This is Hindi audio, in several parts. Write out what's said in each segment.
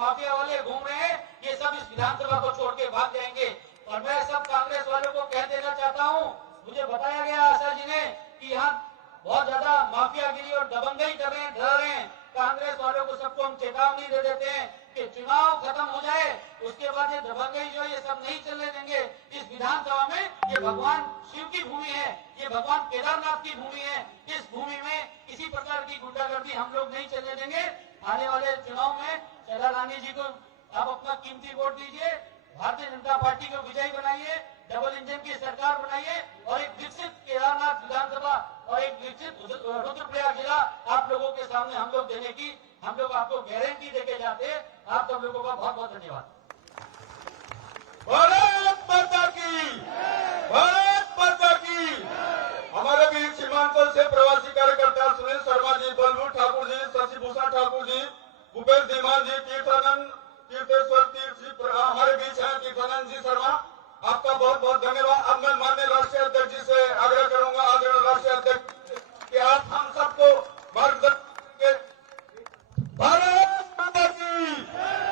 माफिया वाले घूम रहे हैं, ये सब इस विधानसभा को छोड़ के भाग जाएंगे। और मैं सब कांग्रेस वालों को कह देना चाहता हूँ, मुझे बताया गया आशा जी ने कि यहाँ बहुत ज्यादा माफियागिरी और दबंगई कर रहे हैं, डर रहे हैं। कांग्रेस वालों को सबको हम चेतावनी दे देते हैं कि चुनाव खत्म हो जाए उसके बाद ये दबंगई जो ये सब नहीं चलने देंगे। इस विधानसभा में ये भगवान शिव की भूमि है, ये भगवान केदारनाथ की भूमि है। इस भूमि में किसी प्रकार की गुंडागर्दी हम लोग नहीं चलने देंगे। आने वाले चुनाव में शैला रानी जी को आप अपना कीमती वोट दीजिए, भारतीय जनता पार्टी को विजयी बनाइए, डबल इंजन की सरकार बनाइए और एक विकसित केदारनाथ विधानसभा और एक विकसित रुद्रप्रयाग जिला आप लोगों के सामने हम लोग देने की हम लोग आपको गारंटी देके जाते हैं। आप सब लोगों का बहुत बहुत धन्यवाद। भारत माता की, भारत माता की। हमारे बीच सीमांचल से प्रवासी कार्यकर्ता सुनील शर्मा जी, बलबीर ठाकुर जी, शशिभूषण ठाकुर जी, भूपेश धीमान जी, तीर्थेश्वर तीर्थ जी हमारे बीच हैं। तीर्थानंद जी शर्मा, आपका बहुत बहुत धन्यवाद। अब मैं माननीय राष्ट्रीय अध्यक्ष जी से आग्रह करूंगा, आदरणीय राष्ट्रीय अध्यक्ष, कि आप हम सबको मार्गदर्शन के। भारत माता की,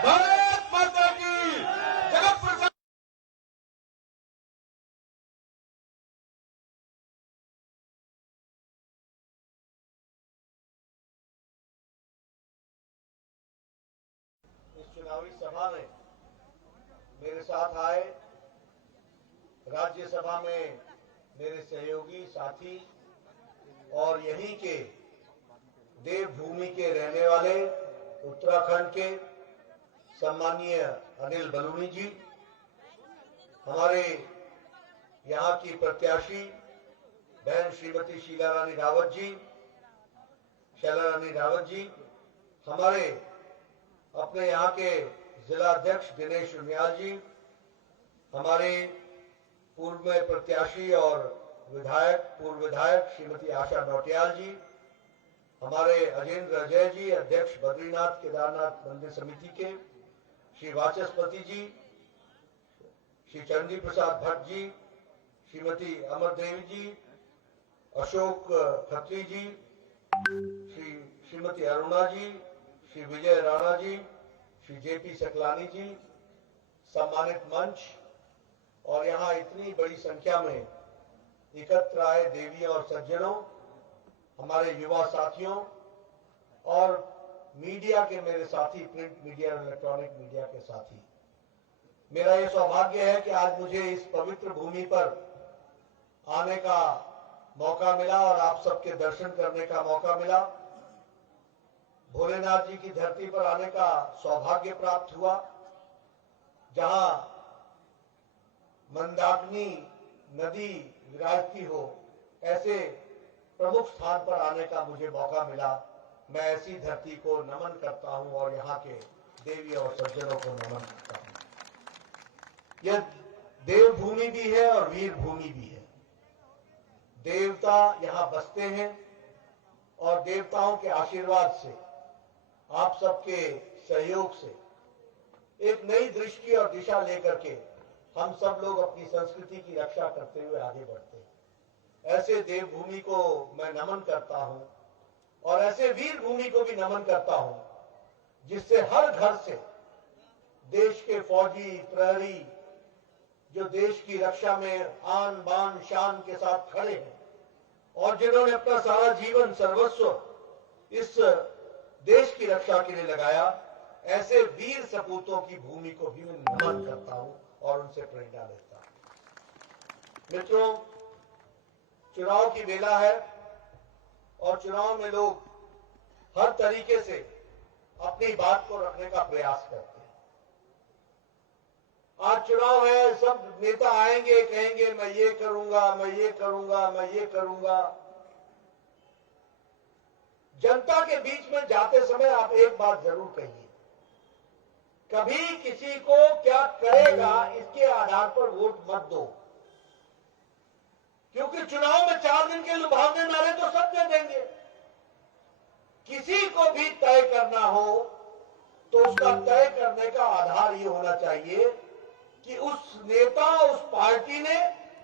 भारत माता की। जगत प्रसाद इस चुनावी सभा में मेरे साथ आए राज्यसभा में मेरे सहयोगी साथी और यहीं के देवभूमि के रहने वाले उत्तराखंड के सम्मानीय अनिल बलूनी जी, हमारे यहाँ की प्रत्याशी बहन श्रीमती शैला रानी रावत जी, हमारे अपने यहाँ के जिला अध्यक्ष दिनेश उनियाल जी, हमारे पूर्व में प्रत्याशी और पूर्व विधायक श्रीमती आशा नौटियाल जी, हमारे अजेंद्र अजय जी, अध्यक्ष बद्रीनाथ केदारनाथ मंदिर समिति के, श्री वाचस्पति जी, श्री चंद्री प्रसाद भट्ट जी, श्रीमती अमर देवी जी, अशोक खत्री जी, श्रीमती अरुणा जी, श्री विजय राणा जी, श्री जेपी सकलानी जी, सम्मानित मंच और यहाँ इतनी बड़ी संख्या में एकत्र आए देवी और सज्जनों, हमारे युवा साथियों और मीडिया के मेरे साथी, प्रिंट मीडिया और इलेक्ट्रॉनिक मीडिया के साथी, मेरा ये सौभाग्य है कि आज मुझे इस पवित्र भूमि पर आने का मौका मिला और आप सबके दर्शन करने का मौका मिला। भोलेनाथ जी की धरती पर आने का सौभाग्य प्राप्त हुआ, जहां मंदाकिनी नदी विराजती हो, ऐसे प्रमुख स्थान पर आने का मुझे मौका मिला। मैं ऐसी धरती को नमन करता हूं और यहाँ के देवी और सज्जनों को नमन करता हूं। यह देवभूमि भी है और वीर भूमि भी है। देवता यहाँ बसते हैं और देवताओं के आशीर्वाद से, आप सबके सहयोग से एक नई दृष्टि और दिशा लेकर के हम सब लोग अपनी संस्कृति की रक्षा करते हुए आगे बढ़ते हैं। ऐसे देवभूमि को मैं नमन करता हूं और ऐसे वीर भूमि को भी नमन करता हूं, जिससे हर घर से देश के फौजी प्रहरी जो देश की रक्षा में आन बान शान के साथ खड़े हैं और जिन्होंने अपना सारा जीवन सर्वस्व इस देश की रक्षा के लिए लगाया, ऐसे वीर सपूतों की भूमि को भी मैं नमन करता हूं और उनसे प्रेरणा लेता हूं। मित्रों, चुनाव की बेला है और चुनाव में लोग हर तरीके से अपनी बात को रखने का प्रयास करते हैं। आज चुनाव है, सब नेता आएंगे, कहेंगे मैं ये करूंगा, मैं ये करूंगा, मैं ये करूंगा। जनता के बीच में जाते समय आप एक बात जरूर कहिए, कभी किसी को क्या करेगा इसके आधार पर वोट मत दो, क्योंकि चुनाव में 4 दिन के लुभावने नारे तो सब दे देंगे। किसी को भी तय करना हो तो उसका तय करने का आधार ये होना चाहिए कि उस नेता, उस पार्टी ने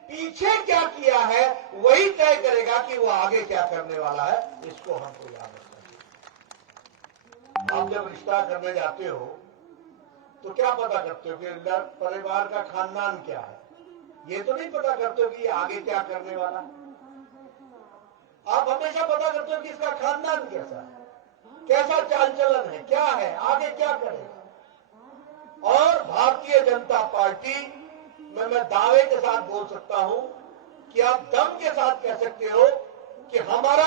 पीछे क्या किया है, वही तय करेगा कि वो आगे क्या करने वाला है। इसको हमको याद रखना चाहिए। आप जब रिश्ता करने जाते हो तो क्या पता करते हो कि परिवार का खानदान क्या है? ये तो नहीं पता करते हो कि ये आगे क्या करने वाला है। आप हमेशा पता करते हो कि इसका खानदान कैसा है, कैसा चाल चलन है, क्या है, आगे क्या करेगा। और भारतीय जनता पार्टी में मैं दावे के साथ बोल सकता हूं कि आप दम के साथ कह सकते हो कि हमारा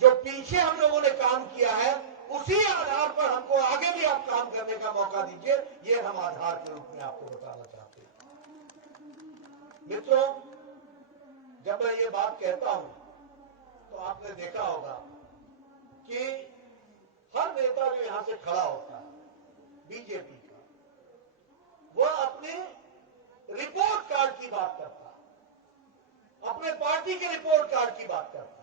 जो पीछे हम लोगों ने काम किया है उसी आधार पर हमको आगे भी आप काम करने का मौका दीजिए, ये हम आधार के रूप में आपको बताना चाहते हैं। मित्रों, जब मैं ये बात कहता हूं तो आपने देखा होगा कि हर नेता जो यहां से खड़ा होता है बीजेपी का, वह अपने रिपोर्ट कार्ड की बात करता है, अपने पार्टी के रिपोर्ट कार्ड की बात करता है।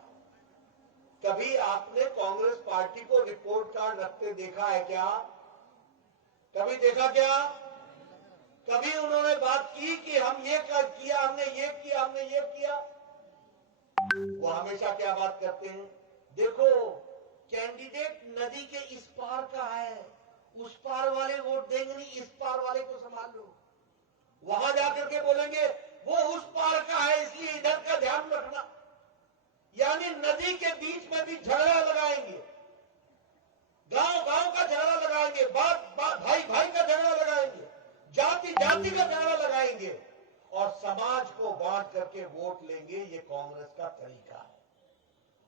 कभी आपने कांग्रेस पार्टी को रिपोर्ट कार्ड रखते देखा है क्या? कभी देखा क्या? कभी उन्होंने बात की कि हम ये किया, हमने ये किया, हमने ये किया? वो हमेशा क्या बात करते हैं? देखो, कैंडिडेट नदी के इस पार का है, उस पार वाले वोट देंगे नहीं, इस पार वाले को संभाल लो। वहां जाकर के बोलेंगे वो उस पार का है इसलिए इधर का ध्यान रखना। यानी नदी के बीच में भी झगड़ा लगाएंगे, गांव गांव का झगड़ा लगाएंगे, भाई भाई का झगड़ा लगाएंगे, जाति जाति का झगड़ा लगाएंगे और समाज को बांट करके वोट लेंगे। ये कांग्रेस का तरीका है।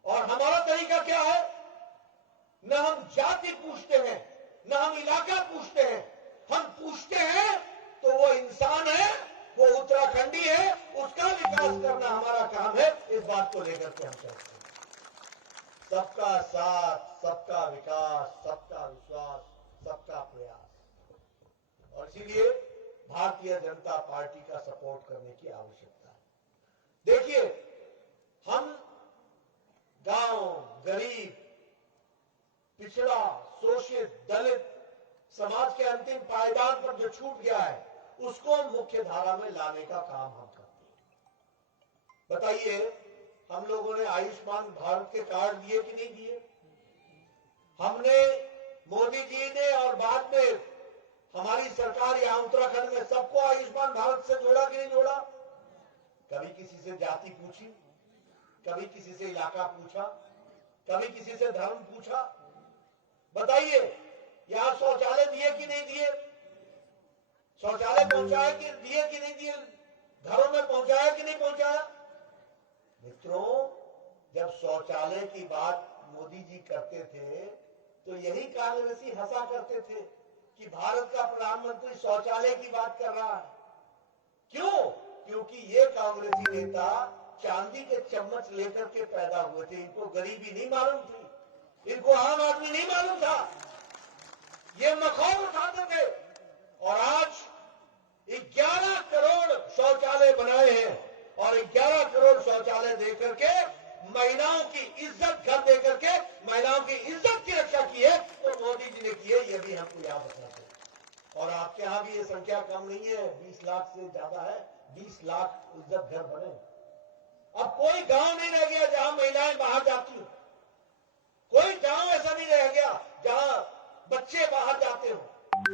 और हमारा तरीका क्या है? न हम जाति पूछते हैं, न हम इलाका पूछते हैं। हम पूछते हैं तो वो इंसान है, वो उत्तराखंडी है, उसका विकास करना हमारा काम है। इस बात को लेकर के हम चलते हैं। सबका साथ, सबका विकास, सबका विश्वास, सबका प्रयास। और इसीलिए भारतीय जनता पार्टी का सपोर्ट करने की आवश्यकता है। देखिए, हम गांव, गरीब, पिछड़ा, शोषित, दलित समाज के अंतिम पायदान पर जो छूट गया है उसको मुख्य धारा में लाने का काम हम करते हैं। बताइए, हम लोगों ने आयुष्मान भारत के कार्ड दिए कि नहीं दिए? हमने, मोदी जी ने और बाद में हमारी सरकार यहां उत्तराखंड में सबको आयुष्मान भारत से जोड़ा कि नहीं जोड़ा? कभी किसी से जाति पूछी, कभी किसी से इलाका पूछा, कभी किसी से धर्म पूछा? बताइए, यहां शौचालय दिए कि नहीं दिए? शौचालय पहुंचाया कि दिए कि नहीं दिए? घरों में पहुंचाया कि नहीं पहुंचाया? मित्रों, जब शौचालय की बात मोदी जी करते थे तो यही कांग्रेसी हंसा करते थे कि भारत का प्रधानमंत्री शौचालय की बात कर रहा है। क्यों? क्योंकि ये कांग्रेसी नेता चांदी के चम्मच लेकर के पैदा हुए थे। इनको गरीबी नहीं मालूम थी, इनको आम आदमी नहीं मालूम था। ये मखौल उठाते थे। और आज 11 करोड़ शौचालय बनाए हैं और 11 करोड़ शौचालय देकर के महिलाओं की इज्जत, घर देकर के महिलाओं की इज्जत की रक्षा की है तो मोदी जी ने की है। ये भी हमको याद रखना चाहिए। और आपके यहां भी ये संख्या कम नहीं है, 20 लाख से ज्यादा है। 20 लाख इज्जत घर बने। अब कोई गांव नहीं रह गया जहां महिलाएं बाहर जाती हो, कोई गांव ऐसा नहीं रह गया जहां बच्चे बाहर जाते हो।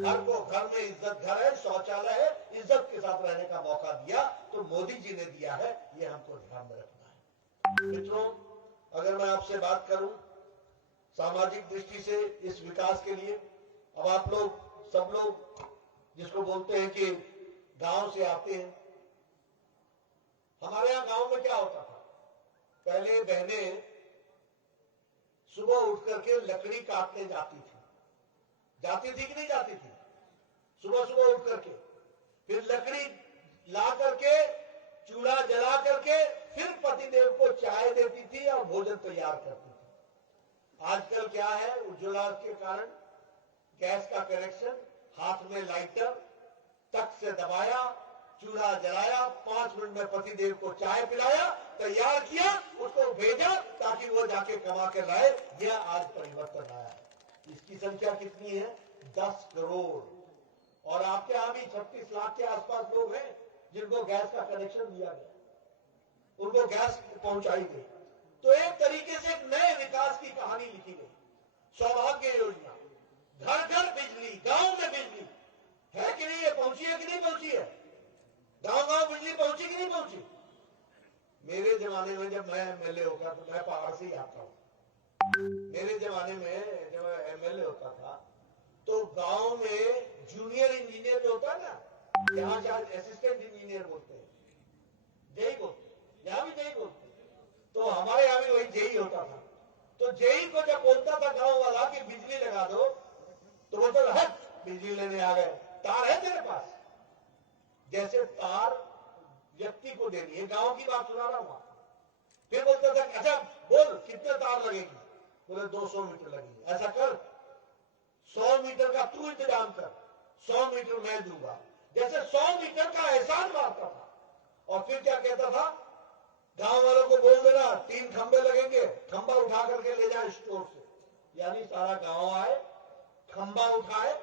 हर को घर में इज्जत घर है, शौचालय है, इज्जत के साथ रहने का मौका दिया तो मोदी जी ने दिया है। ये हमको ध्यान में रखना है। मित्रों, अगर मैं आपसे बात करूं सामाजिक दृष्टि से इस विकास के लिए, अब आप लोग सब लोग जिसको बोलते हैं कि गांव से आते हैं, हमारे यहां गांव में क्या होता था? पहले बहनें सुबह उठ करके लकड़ी काटने जाती थी कि नहीं जाती थी? सुबह सुबह उठ करके फिर लकड़ी ला करके चूल्हा जला करके फिर पतिदेव को चाय देती थी और भोजन तैयार करती थी। आजकल क्या है, उज्ज्वला के कारण गैस का कनेक्शन, हाथ में लाइटर, तक से दबाया, चूल्हा जलाया, 5 मिनट में पतिदेव को चाय पिलाया, तैयार किया, उसको भेजा ताकि वो जाके कमा कर लाए। यह आज परिवर्तन आया है। इसकी संख्या कितनी है? 10 करोड़। और आपके यहां भी 36 लाख के आसपास लोग हैं जिनको गैस का कनेक्शन दिया गया, उनको गैस पहुंचाई गई। तो एक तरीके से एक नए विकास की कहानी लिखी गई। सौभाग्य योजना, घर घर बिजली, गांव में बिजली, पहुंची है कि नहीं पहुंची है? गांव गांव बिजली पहुंची कि नहीं पहुंची? मेरे जमाने में जब मैं एमएलए होता तो मैं पहाड़ से ही आता हूं। मेरे जमाने में जब एमएलए होता था तो गांव में जूनियर इंजीनियर जो होता है ना, यहाँ शायद असिस्टेंट इंजीनियर बोलते हैं, जेई बोलते हैं, यहाँ भी जेई बोलते हैं, तो हमारे यहाँ भी वही जेई होता था। तो जेई को जब बोलता था गांव वाला कि बिजली लगा दो, तो बोलता था हट, बिजली लेने आ गए, तार है तेरे पास? जैसे तार व्यक्ति को देनी है, गांव की बात सुना रहा हूं। फिर बोलता था अच्छा बोल कितने तार लगेगी? बोले 200 मीटर लगेगी। ऐसा कर 100 मीटर का तू इंतजाम कर, 100 मीटर मैं दूंगा। जैसे 100 मीटर का एहसान मारता था। और फिर क्या कहता था, गांव वालों को बोल देना 3 खंबे लगेंगे, खंबा उठा करके ले जाए स्टोर से। यानी सारा गांव आए, खंबा उठाए,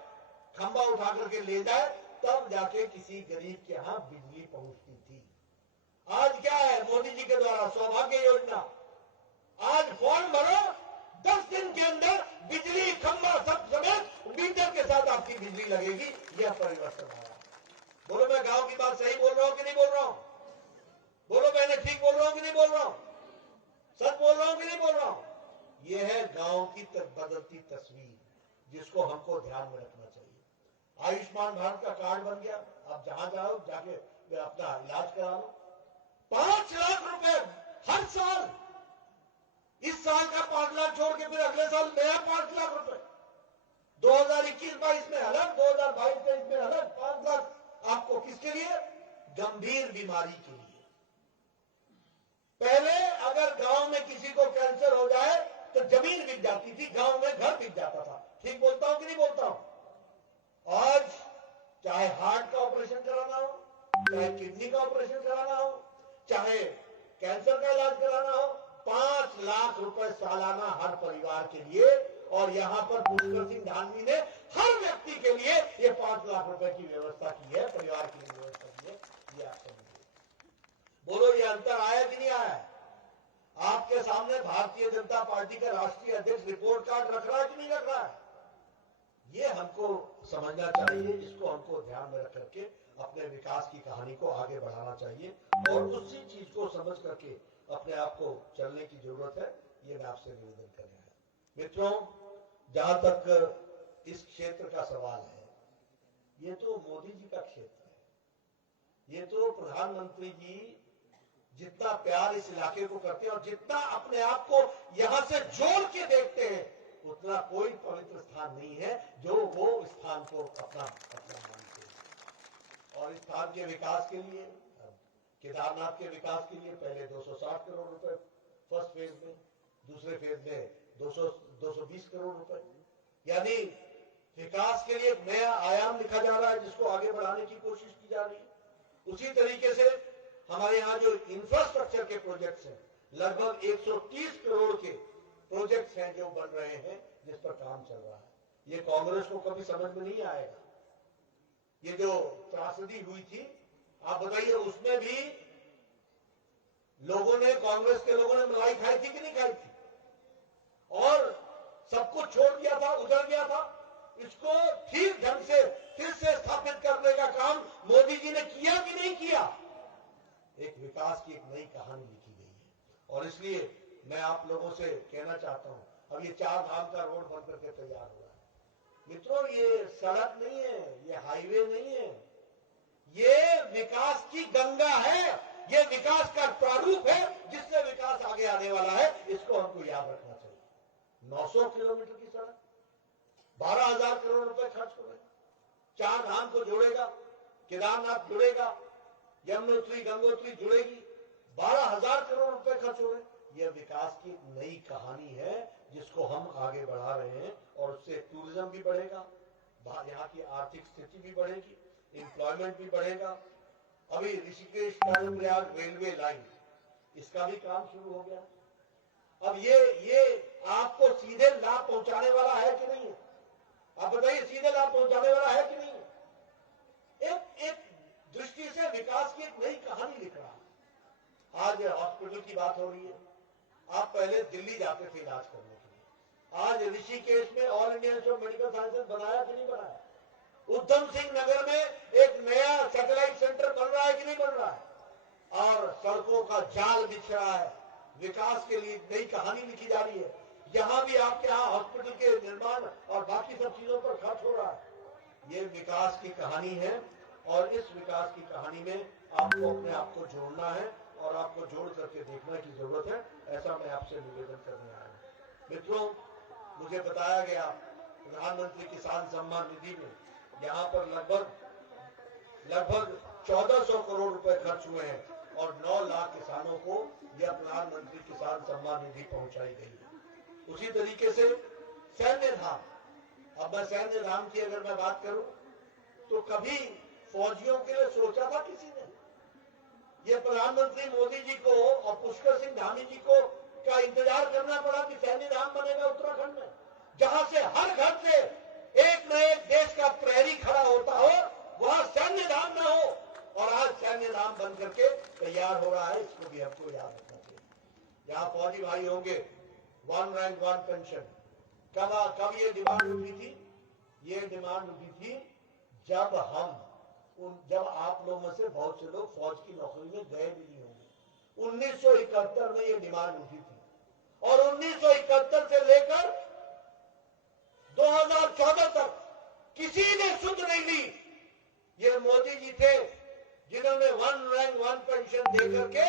खंबा उठा करके ले जाए, तब जाके किसी गरीब के यहां बिजली पहुंचती थी। आज क्या है? मोदी जी के द्वारा सौभाग्य योजना। आज फॉर्म भरो, 10 दिन के अंदर बिजली खंबा सब समेत मीटर के साथ आपकी बिजली लगेगी। यह परिवर्तन आया। बोलो मैं गांव की बात सही बोल रहा हूं कि नहीं बोल रहा हूं? बोलो मैंने ठीक बोल रहा हूं कि नहीं बोल रहा हूं? सच बोल रहा हूं कि नहीं बोल रहा हूं? यह है गांव की बदलती तस्वीर, जिसको हमको ध्यान में रखना चाहिए। आयुष्मान भारत का कार्ड बन गया, आप जहां जाओ जाके अपना इलाज करा लो। 5 लाख रुपए हर साल। इस साल का 5 लाख छोड़ के फिर अगले साल नया 5 लाख रुपए। 2021-22 में अलग, 2022-23 में अलग 5 लाख आपको। किसके लिए? गंभीर बीमारी के लिए। पहले अगर गांव में किसी को कैंसर हो जाए तो जमीन बिक जाती थी, गांव में घर बिक जाता था। ठीक बोलता हूं कि नहीं बोलता हूं? आज चाहे हार्ट का ऑपरेशन कराना हो, चाहे किडनी का ऑपरेशन कराना हो, चाहे कैंसर का इलाज कराना हो, 5 लाख रुपए सालाना हर परिवार के लिए। और यहां पर पुष्कर सिंह धामी ने हर व्यक्ति के लिए ये 5 लाख रुपए की व्यवस्था की है, परिवार की व्यवस्था की है। ये आप समझिए। बोलो ये अंतर आया कि नहीं आया? आपके सामने भारतीय जनता पार्टी का राष्ट्रीय अध्यक्ष रिपोर्ट कार्ड रख रहा है कि नहीं रख रहा है? ये हमको समझना चाहिए, इसको हमको ध्यान में रख करके अपने विकास की कहानी को आगे बढ़ाना चाहिए और उसी चीज को समझ करके अपने आप को चलने की जरूरत है। ये मैं आपसे निवेदन कर रहा है। मित्रों, जहां तक इस क्षेत्र का सवाल है, ये तो मोदी जी का क्षेत्र है। ये तो प्रधानमंत्री जी जितना प्यार इस इलाके को करते हैं और जितना अपने आप को यहां से जोड़ के देखते हैं, उतना कोई पवित्र स्थान नहीं है जो वो स्थान को अपना मानते हैं। और इस स्थान के विकास के लिए, केदारनाथ के विकास के लिए पहले 260 करोड़ रुपए फर्स्ट फेज में, दूसरे फेज में 220 करोड़ रुपए, यानी विकास के लिए एक नया आयाम लिखा जा रहा है, जिसको आगे बढ़ाने की कोशिश की जा रही है। उसी तरीके से हमारे यहाँ जो इंफ्रास्ट्रक्चर के प्रोजेक्ट्स हैं, लगभग 130 करोड़ के प्रोजेक्ट्स हैं जो बन रहे हैं, जिस पर काम चल रहा है। ये कांग्रेस को कभी समझ में नहीं आएगा। ये जो त्रासदी हुई थी, आप बताइए, उसमें भी लोगों ने, कांग्रेस के लोगों ने मलाई खाई थी कि नहीं खाई थी? और सब कुछ छोड़ दिया था, उजड़ गया था। इसको ठीक ढंग से फिर से स्थापित करने का काम मोदी जी ने किया कि नहीं किया? एक विकास की एक नई कहानी लिखी गई है। और इसलिए मैं आप लोगों से कहना चाहता हूं, अब ये 4 धाम का रोड बन करके तैयार हो रहा है। मित्रों, ये सड़क नहीं है, ये हाईवे नहीं है, ये विकास की गंगा है, ये विकास का प्रारूप है, जिससे विकास आगे आने वाला है। इसको हमको याद रखना चाहिए। 900 किलोमीटर की सड़क, 12,000 करोड़ रुपए खर्च हो रहे, 4 धाम को जोड़ेगा, केदारनाथ जुड़ेगा, यमुनोत्री गंगोत्री जुड़ेगी, 12,000 करोड़ रुपए खर्च हो रहे। यह विकास की नई कहानी है, जिसको हम आगे बढ़ा रहे हैं। और उससे टूरिज्म भी बढ़ेगा, यहाँ की आर्थिक स्थिति भी बढ़ेगी, एम्प्लॉयमेंट भी बढ़ेगा। अभी ऋषिकेश कर्णप्रयाग रेलवे लाइन, इसका भी काम शुरू हो गया। अब ये आपको सीधे लाभ पहुंचाने वाला है कि नहीं है? आप बताइए, सीधे लाभ पहुंचाने वाला है कि नहीं है? एक दृष्टि से विकास की एक नई कहानी लिख रहा है। आज हॉस्पिटल की बात हो रही है। आप पहले दिल्ली जाते थे इलाज करने के लिए, आज ऋषिकेश में all India institute of medical sciences बनाया कि नहीं बनाया? उधम सिंह नगर में एक नया सैटेलाइट सेंटर बन रहा है कि नहीं बन रहा है, और सड़कों का जाल बिछ रहा है, विकास के लिए नई कहानी लिखी जा रही है। यहां भी आपके यहाँ हॉस्पिटल के निर्माण और बाकी सब चीजों पर खर्च हो रहा है। ये विकास की कहानी है और इस विकास की कहानी में आपको अपने आप को जोड़ना है और आपको जोड़ करके देखने की जरूरत है। ऐसा मैं आपसे निवेदन करने आया हूं। मित्रों, मुझे बताया गया प्रधानमंत्री किसान सम्मान निधि में यहाँ पर लगभग 1400 करोड़ रुपए खर्च हुए हैं और 9 लाख किसानों को यह प्रधानमंत्री किसान सम्मान निधि पहुंचाई गई है। उसी तरीके से सैन्य धाम, अब मैं सैन्य धाम की अगर मैं बात करूं तो कभी फौजियों के लिए सोचा था किसी ने? ये प्रधानमंत्री मोदी जी को और पुष्कर सिंह धामी जी को का इंतजार करना पड़ा कि सैन्य धाम बनेगा उत्तराखंड में, जहां से हर घर से एक न एक देश का प्रहरी खड़ा होता हो, वहां सैन्य धाम न हो। और आज सैन्य धाम बन करके तैयार हो रहा है, इसको भी हमको याद रखना चाहिए। यहाँ फौजी भाई होंगे, 1 रैंक 1 पेंशन, कब ये डिमांड उठी थी? ये डिमांड उठी थी जब आप लोगों में से बहुत से लोग फौज की नौकरी में गए भी नहीं होंगे। 1971 में ये डिमांड उठी थी और 1971 से लेकर 2014 तक किसी ने सुध नहीं ली। ये मोदी जी थे जिन्होंने 1 रैंक 1 पेंशन देकर के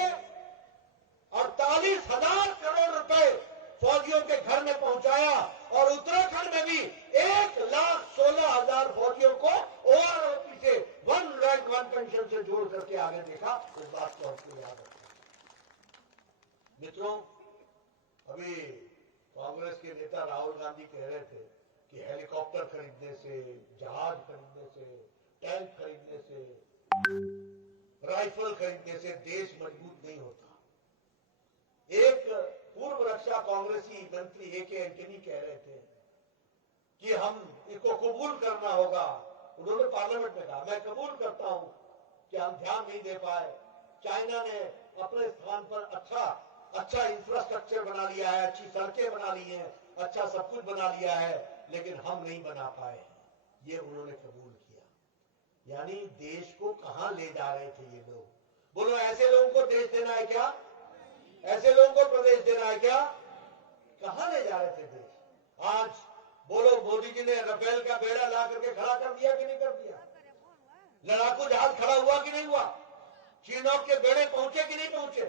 48,000 करोड़ रुपए फौजियों के घर में पहुंचाया और उत्तराखंड में भी 1,16,000 फौजियों को ओआरओपी से 1 रैंक 1 पेंशन से जोड़ करके आगे देखा। इस बात को आपको याद रखना। मित्रों, अभी कांग्रेस के नेता राहुल गांधी कह रहे थे कि हेलीकॉप्टर खरीदने से, जहाज खरीदने से, टैंक खरीदने से, राइफल खरीदने से देश मजबूत नहीं होता। एक पूर्व रक्षा कांग्रेसी मंत्री ए.के. एंटनी कह रहे थे कि हम इसको कबूल करना होगा। उन्होंने पार्लियामेंट में कहा, मैं कबूल करता हूं कि हम ध्यान नहीं दे पाए। चाइना ने अपने स्थान पर अच्छा इंफ्रास्ट्रक्चर बना लिया है, अच्छी सड़कें बना ली हैं, अच्छा सब कुछ बना लिया है, लेकिन हम नहीं बना पाए। ये उन्होंने कबूल किया। यानी देश को कहां ले जा रहे थे ये लोग? बोलो, ऐसे लोगों को देश देना है क्या? ऐसे लोगों को प्रदेश देना है क्या? कहां ले जा रहे थे देश? आज बोलो, मोदी जी ने राफेल का बेड़ा ला करके खड़ा कर दिया कि नहीं कर दिया? लड़ाकू जहाज खड़ा हुआ कि नहीं हुआ? चीनोक के बेड़े पहुंचे कि नहीं पहुंचे?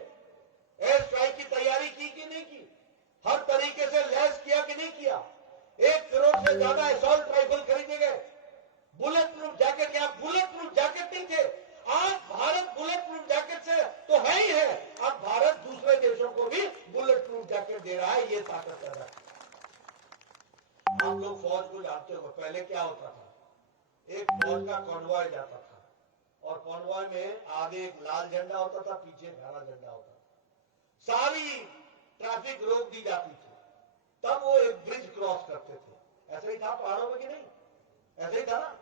एयर स्ट्राइक की तैयारी की कि नहीं की? हर तरीके से लैस किया कि नहीं किया? 1 करोड़ से ज्यादा असॉल्ट राइफल खरीदे गए। बुलेट प्रूफ जैकेट, या बुलेट प्रूफ जैकेट नहीं थे। आज भारत बुलेट प्रूफ जैकेट से तो है ही है, अब भारत दूसरे देशों को भी बुलेट प्रूफ जैकेट दे रहा है। ये ताकत है। आप लोग फौज को जानते हो, पहले क्या होता था? एक फौज का कॉन्वॉय जाता था और कॉन्वॉय में आगे एक लाल झंडा होता था, पीछे एक हरा झंडा होता था। सारी ट्रैफिक रोक दी जाती थी, तब वो एक ब्रिज क्रॉस करते थे। ऐसे ही था पहाड़ों में कि नहीं? ऐसे ही था ना।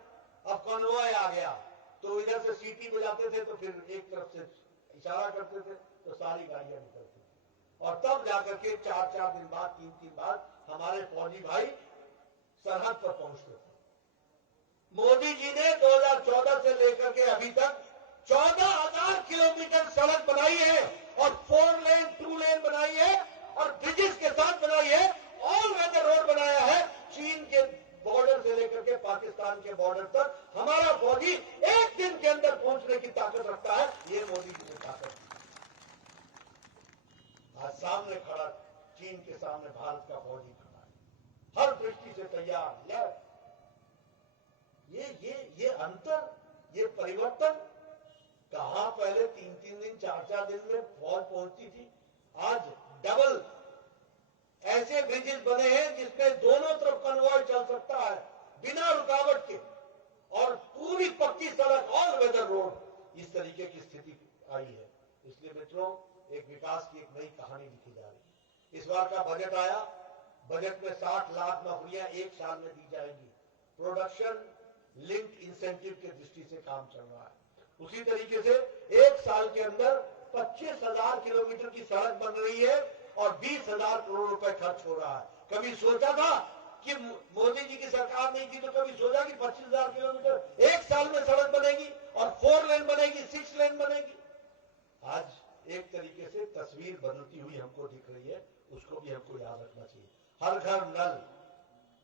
अब कॉन्वॉय आ गया तो इधर से सीटी बजाते थे, तो फिर एक तरफ से इशारा करते थे तो सारी गाड़ियां निकलती थी। और तब जाकर के 4-4 दिन बाद, 3-3 बाद हमारे फौजी भाई सरहद पर पहुंचते थे। मोदी जी ने 2014 से लेकर के अभी तक 14,000 किलोमीटर सड़क बनाई है और 4 लेन 2 लेन बनाई है और ब्रिजेस के साथ बनाई है। ऑल वेदर रोड बनाया है। चीन के बॉर्डर से लेकर के पाकिस्तान के बॉर्डर तक हमारा फौजी एक दिन के अंदर पहुंचने की ताकत रखता है। ये मोदी जी ने ताकत। आज सामने खड़ा, चीन के सामने भारत का फौजी खड़ा है, हर दृष्टि से तैयार। ये अंतर, ये परिवर्तन कहां पहले 3-3 दिन, 4-4 दिन में फौज पहुंचती थी, आज डबल ऐसे ब्रिजेस बने हैं जिसमें दोनों तरफ कन्वॉय चल सकता है बिना रुकावट के, और पूरी पक्की सड़क, ऑल वेदर रोड। इस तरीके की स्थिति आई है। इसलिए मित्रों, एक विकास की एक नई कहानी लिखी जा रही है। इस बार का बजट आया, बजट में 60 लाख नौकरियां 1 साल में दी जाएंगी। प्रोडक्शन लिंक्ड इंसेंटिव के दृष्टि से काम चल रहा है। उसी तरीके से 1 साल के अंदर 25,000 किलोमीटर की सड़क बन रही है और 20,000 करोड़ रुपए खर्च हो रहा है। कभी सोचा था कि मोदी जी की सरकार नहीं थी तो कभी सोचा कि 25,000 किलोमीटर एक साल में सड़क बनेगी और 4 लेन बनेगी, 6 लेन बनेगी। आज एक तरीके से तस्वीर बदलती हुई हमको दिख रही है, उसको भी हमको याद रखना चाहिए। हर घर नल,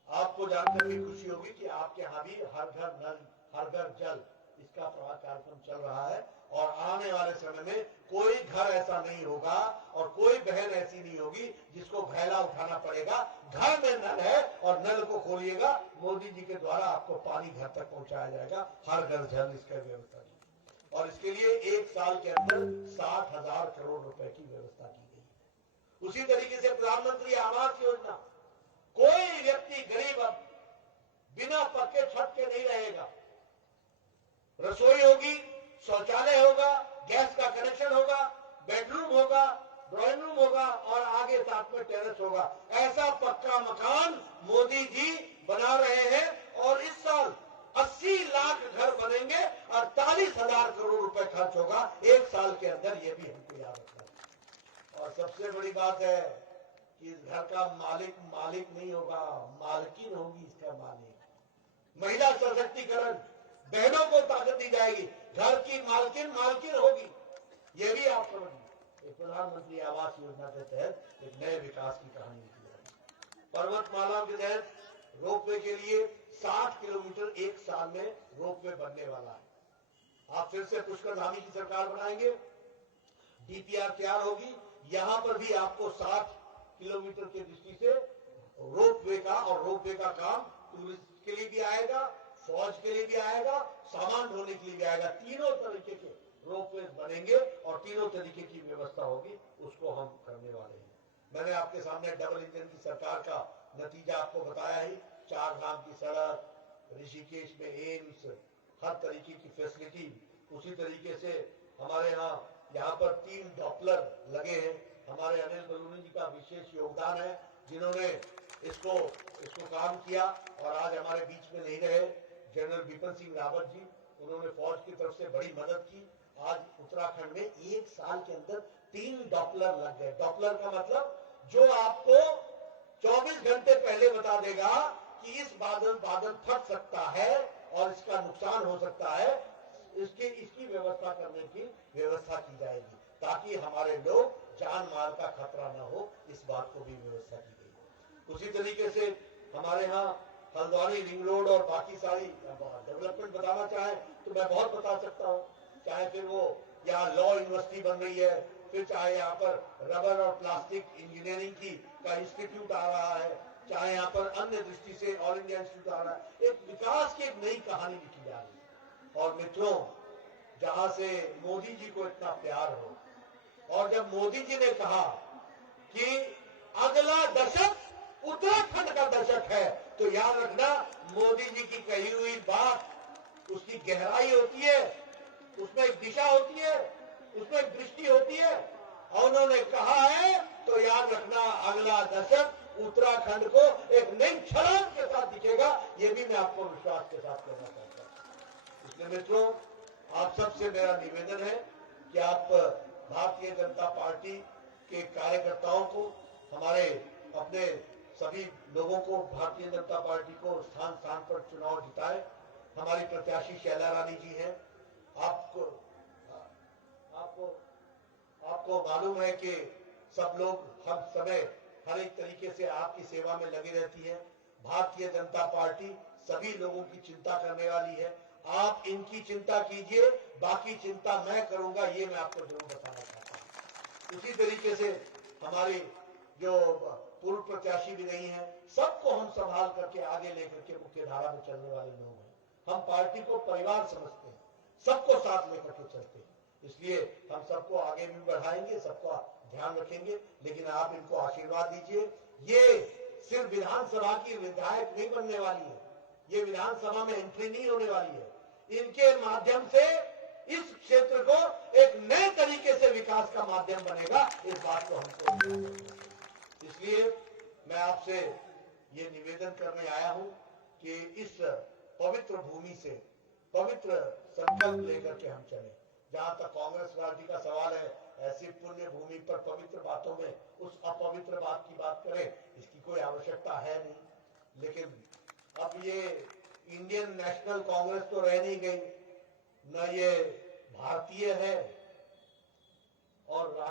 आपको जानकर भी खुशी होगी कि आपके यहाँ भी हर घर नल हर घर जल इसका कार्यक्रम चल रहा है और आने वाले समय में कोई घर ऐसा नहीं होगा और कोई बहन ऐसी नहीं होगी जिसको घैला उठाना पड़ेगा। घर में नल है और नल को खोलिएगा, मोदी जी के द्वारा आपको पानी घर तक पहुंचाया जाएगा, हर घर जल इसका व्यवस्था की। और इसके लिए एक साल के अंदर 60,000 करोड़ रुपए की व्यवस्था की गई है। उसी तरीके से प्रधानमंत्री आवास योजना, कोई व्यक्ति गरीब अब बिना पक्के छत के नहीं रहेगा। रसोई होगी, शौचालय होगा, गैस का कनेक्शन होगा, बेडरूम होगा, ड्राइंग रूम होगा और आगे साथ में टेरेस होगा। ऐसा पक्का मकान मोदी जी बना रहे हैं और इस साल 80 लाख घर बनेंगे, 48,000 करोड़ रुपए खर्च होगा एक साल के अंदर। ये भी हमको याद रखना है। और सबसे बड़ी बात है कि इस घर का मालिक नहीं होगा, मालकिन होगी इसका मालिक। महिला सशक्तिकरण, बहनों को ताकत दी जाएगी, घर की मालकिन होगी। ये भी आप समझिए, प्रधानमंत्री आवास योजना के तहत एक नए विकास की कहानी लिखी जाएगी। पर्वतमाला के तहत रोपवे के लिए 60 किलोमीटर एक साल में रोपवे बनने वाला है। आप फिर से पुष्कर धामी की सरकार बनाएंगे, डीपीआर तैयार होगी, यहां पर भी आपको 60 किलोमीटर की दृष्टि से रोपवे का और रोपवे का काम टूरिस्ट के लिए भी आएगा, फौज के लिए भी आएगा, सामान ढोने के लिए भी आएगा। तीनों तरीके के रोपवे बनेंगे और तीनों तरीके की व्यवस्था होगी, उसको हम करने वाले हैं। मैंने आपके सामने डबल इंजन की सरकार का नतीजा आपको बताया ही। 4 धाम की सड़क, ऋषिकेश में एम्स, हर तरीके की फैसिलिटी। उसी तरीके से हमारे यहाँ पर 3 डॉपलर लगे हैं। हमारे अनिल बलूनी जी का विशेष योगदान है, जिन्होंने इसको काम किया और आज हमारे बीच में नहीं रहे। जनरल बिपिन सिंह रावत जी, उन्होंने फौज की तरफ से बड़ी मदद की। आज उत्तराखंड में एक साल के अंदर 3 डॉपलर लग गए। डॉपलर का मतलब जो आपको 24 घंटे पहले बता देगा कि इस बादल फट सकता है और इसका नुकसान हो सकता है। इसकी व्यवस्था करने की व्यवस्था की जाएगी ताकि हमारे लोग जान माल का खतरा न हो, इस बात को भी व्यवस्था की गई। उसी तरीके से हमारे यहाँ हल्द्वानी रिंग रोड और बाकी सारी डेवलपमेंट बताना चाहे तो मैं बहुत बता सकता हूँ। चाहे फिर वो यहाँ लॉ यूनिवर्सिटी बन रही है, फिर चाहे यहाँ पर रबर और प्लास्टिक इंजीनियरिंग का इंस्टीट्यूट आ रहा है, चाहे यहाँ पर अन्य दृष्टि से ऑल इंडिया इंस्टीट्यूट आ रहा है। एक विकास की एक नई कहानी लिखी जा रही है। और मित्रों, जहां से मोदी जी को इतना प्यार हो और जब मोदी जी ने कहा कि अगला दशक उत्तराखंड का दशक है, तो याद रखना मोदी जी की कही हुई बात, उसकी गहराई होती है, उसमें एक दिशा होती है, उसमें एक दृष्टि होती है। और उन्होंने कहा है तो याद रखना अगला दशक उत्तराखंड को एक नई छलांग के साथ दिखेगा। ये भी मैं आपको विश्वास के साथ कहना चाहता हूं। इसलिए मित्रों, आप सबसे मेरा निवेदन है कि आप भारतीय जनता पार्टी के कार्यकर्ताओं को, हमारे अपने सभी लोगों को भारतीय जनता पार्टी को स्थान स्थान पर चुनाव जिताए। हमारी प्रत्याशी शैला रानी जी हैं। आपको मालूम है कि सब लोग हर समय हर एक तरीके से आपकी सेवा में लगी रहती है। भारतीय जनता पार्टी सभी लोगों की चिंता करने वाली है। आप इनकी चिंता कीजिए, बाकी चिंता मैं करूंगा, ये मैं आपको जरूर बताना चाहता हूं। उसी तरीके से हमारी जो पूर्व प्रत्याशी भी नहीं है, सबको हम संभाल करके आगे लेकर के मुख्य धारा में चलने वाले लोग हैं। हम पार्टी को परिवार समझते हैं, सबको साथ लेकर के चलते हैं। इसलिए हम सबको आगे भी बढ़ाएंगे, सबका ध्यान रखेंगे, लेकिन आप इनको आशीर्वाद दीजिए। ये सिर्फ विधानसभा की विधायक नहीं बनने वाली है, ये विधानसभा में एंट्री नहीं होने वाली है। इनके माध्यम से इस क्षेत्र को एक नए तरीके से विकास का माध्यम बनेगा, इस बात को हमको। इसलिए मैं आपसे ये निवेदन करने आया हूं कि इस पवित्र भूमि से पवित्र संकल्प लेकर के हम चले। जहां तक कांग्रेस पार्टी का सवाल है, ऐसी पुण्य भूमि पर पवित्र बातों में उस अपवित्र बात की बात करें, इसकी कोई आवश्यकता है नहीं। लेकिन अब ये इंडियन नेशनल कांग्रेस तो रह नहीं गई, न ये भारतीय है और